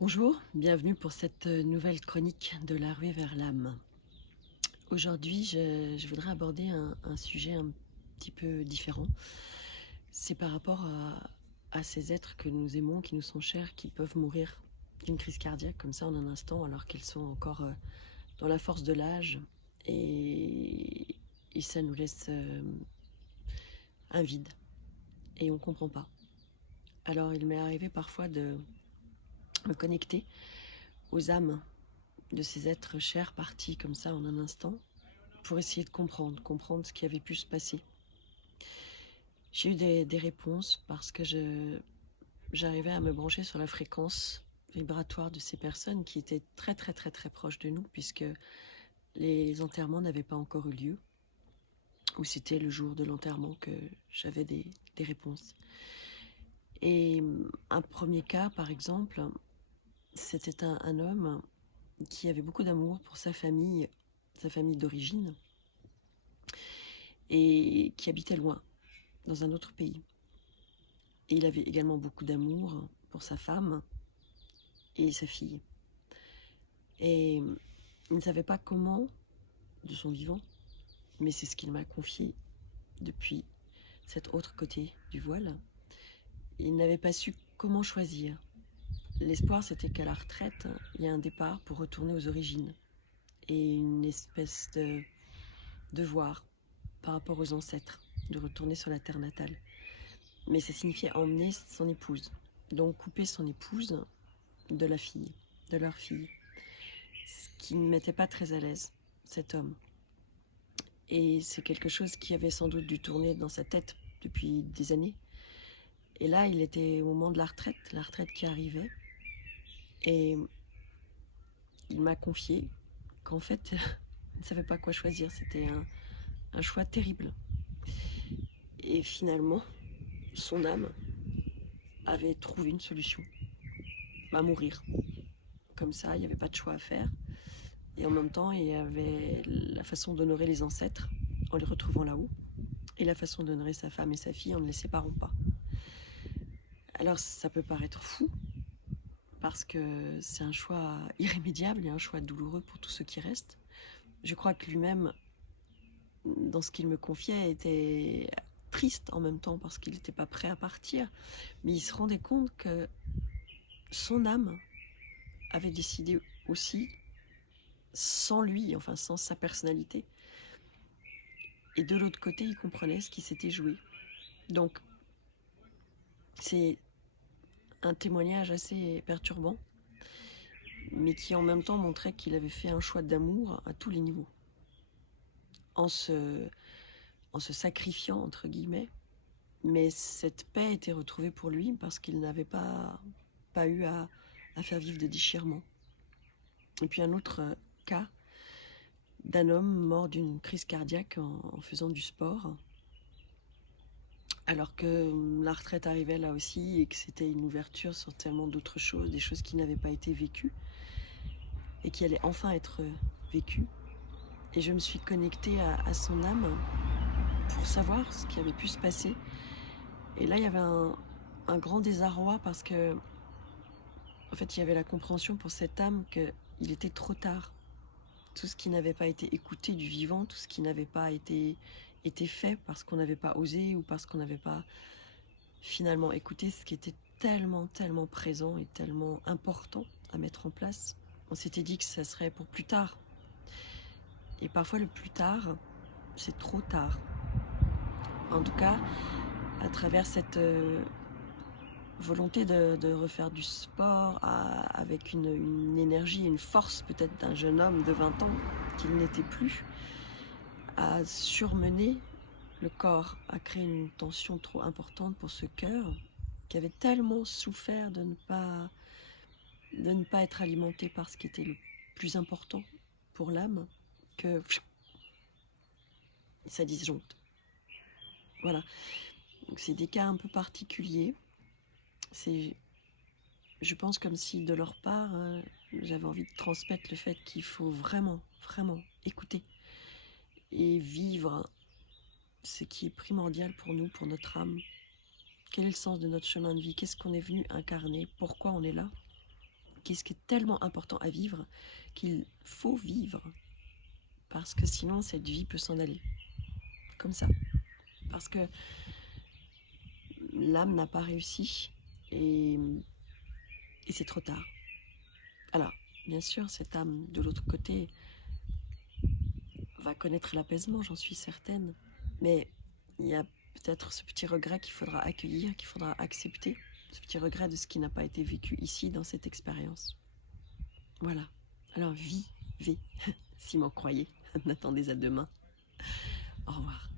Bonjour, bienvenue pour cette nouvelle chronique de la ruée vers l'âme. Aujourd'hui, je voudrais aborder un sujet un petit peu différent. C'est par rapport à ces êtres que nous aimons, qui nous sont chers, qui peuvent mourir d'une crise cardiaque comme ça en un instant, alors qu'ils sont encore dans la force de l'âge. Et, et ça nous laisse un vide. Et on ne comprend pas. Alors il m'est arrivé parfois de me connecter aux âmes de ces êtres chers partis comme ça en un instant, pour essayer de comprendre ce qui avait pu se passer. J'ai eu des réponses parce que j'arrivais à me brancher sur la fréquence vibratoire de ces personnes qui étaient très très très très proches de nous, puisque les enterrements n'avaient pas encore eu lieu, ou c'était le jour de l'enterrement que j'avais des réponses. Et un premier cas, par exemple, c'était un homme qui avait beaucoup d'amour pour sa famille d'origine, et qui habitait loin, dans un autre pays. Et il avait également beaucoup d'amour pour sa femme et sa fille. Et il ne savait pas comment, de son vivant, mais c'est ce qu'il m'a confié depuis cet autre côté du voile. Il n'avait pas su comment choisir. L'espoir, c'était qu'à la retraite, il y ait un départ pour retourner aux origines et une espèce de devoir par rapport aux ancêtres, de retourner sur la terre natale. Mais ça signifiait emmener son épouse, donc couper son épouse de la fille, de leur fille, ce qui ne m'était pas très à l'aise, cet homme. Et c'est quelque chose qui avait sans doute dû tourner dans sa tête depuis des années. Et là, il était au moment de la retraite qui arrivait. Et il m'a confié qu'en fait, il ne savait pas quoi choisir. C'était un choix terrible. Et finalement, son âme avait trouvé une solution, à mourir. Comme ça, il n'y avait pas de choix à faire. Et en même temps, il y avait la façon d'honorer les ancêtres en les retrouvant là-haut, et la façon d'honorer sa femme et sa fille en ne les séparant pas. Alors ça peut paraître fou, parce que c'est un choix irrémédiable et un choix douloureux pour tous ceux qui restent. Je crois que lui-même, dans ce qu'il me confiait, était triste en même temps parce qu'il n'était pas prêt à partir, mais il se rendait compte que son âme avait décidé aussi sans lui, enfin sans sa personnalité. Et de l'autre côté, il comprenait ce qui s'était joué. Donc, c'est un témoignage assez perturbant, mais qui en même temps montrait qu'il avait fait un choix d'amour à tous les niveaux, en se, en se sacrifiant, entre guillemets. Mais cette paix était retrouvée pour lui parce qu'il n'avait pas eu à faire vivre de déchirement. Et puis un autre cas d'un homme mort d'une crise cardiaque en faisant du sport, alors que la retraite arrivait là aussi et que c'était une ouverture sur tellement d'autres choses, des choses qui n'avaient pas été vécues et qui allaient enfin être vécues. Et je me suis connectée à son âme pour savoir ce qui avait pu se passer. Et là, il y avait un grand désarroi parce que, en fait, il y avait la compréhension pour cette âme qu'il était trop tard. Tout ce qui n'avait pas été écouté du vivant, tout ce qui n'avait pas été fait parce qu'on n'avait pas osé ou parce qu'on n'avait pas finalement écouté ce qui était tellement, tellement présent et tellement important à mettre en place. On s'était dit que ça serait pour plus tard. Et parfois, le plus tard, c'est trop tard. En tout cas, à travers cette volonté de refaire du sport avec une énergie et une force peut-être d'un jeune homme de 20 ans qu'il n'était plus, à surmener le corps, à créer une tension trop importante pour ce cœur qui avait tellement souffert de ne pas être alimenté par ce qui était le plus important pour l'âme, que ça disjoncte. Voilà. Donc c'est des cas un peu particuliers. C'est, je pense, comme si de leur part, j'avais envie de transmettre le fait qu'il faut vraiment, vraiment écouter et vivre ce qui est primordial pour nous, pour notre âme. Quel est le sens de notre chemin de vie? Qu'est-ce qu'on est venu incarner? Pourquoi on est là? ce qui est tellement important à vivre qu'il faut vivre. Parce que sinon, cette vie peut s'en aller. Comme ça. Parce que l'âme n'a pas réussi et c'est trop tard. Alors, bien sûr, cette âme de l'autre côté va connaître l'apaisement, j'en suis certaine. Mais il y a peut-être ce petit regret qu'il faudra accueillir, qu'il faudra accepter. Ce petit regret de ce qui n'a pas été vécu ici, dans cette expérience. Voilà. Alors, vivez, si m'en croyez. N'attendez à demain. Au revoir.